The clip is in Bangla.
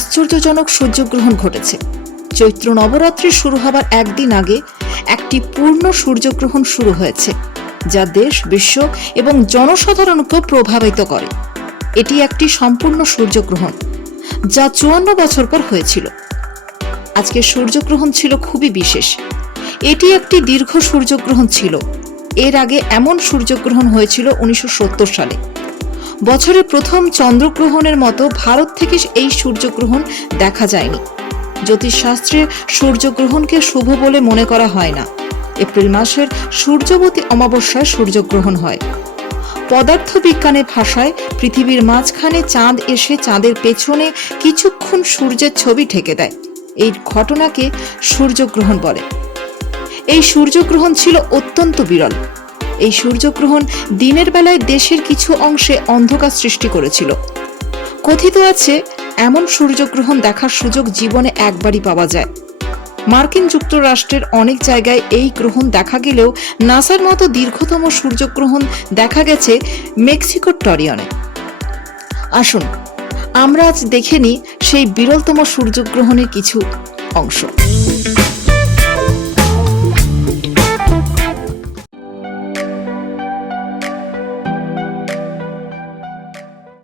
আশ্চর্যজনক সূর্যগ্রহণ ঘটেছে। চৈত্র নবরাত্রি শুরু হবার একদিন আগে একটি পূর্ণ সূর্যগ্রহণ শুরু হয়েছে, যা দেশ, বিশ্ব এবং জনসাধারণকে প্রভাবিত করে। এটি একটি সম্পূর্ণ সূর্যগ্রহণ, যা 54 বছর পর হয়েছিল। আজকের সূর্যগ্রহণ ছিল খুবই বিশেষ। এটি একটি দীর্ঘ সূর্যগ্রহণ ছিল। এর আগে এমন সূর্যগ্রহণ হয়েছিল 1970 সালে। বছরের প্রথম চন্দ্রগ্রহণের মতো ভারত থেকে এই সূর্যগ্রহণ দেখা যায়নি। জ্যোতিষশাস্ত্রে সূর্যগ্রহণকে শুভ বলে মনে করা হয় না। এপ্রিল মাসের সূর্যবতী অমাবস্যায় সূর্যগ্রহণ হয়। পদার্থবিজ্ঞানের ভাষায় পৃথিবীর মাঝখানে চাঁদ এসে চাঁদের পেছনে কিছুক্ষণ সূর্যের ছবি ঢেকে দেয়। এই ঘটনাকে সূর্যগ্রহণ বলে। এই সূর্যগ্রহণ ছিল অত্যন্ত বিরল। এই সূর্যগ্রহণ দিনের বেলায় দেশের কিছু অংশে অন্ধকার সৃষ্টি করেছিল। কথিত আছে, এমন সূর্যগ্রহণ দেখার সুযোগ জীবনে একবারই পাওয়া যায়। মার্কিন যুক্তরাষ্ট্রের অনেক জায়গায় এই গ্রহণ দেখা গেলেও নাসার মতো দীর্ঘতম সূর্যগ্রহণ দেখা গেছে মেক্সিকোর টরিয়নে। আসুন আমরা আজ দেখে নিই সেই বিরলতম সূর্যগ্রহণের কিছু অংশ।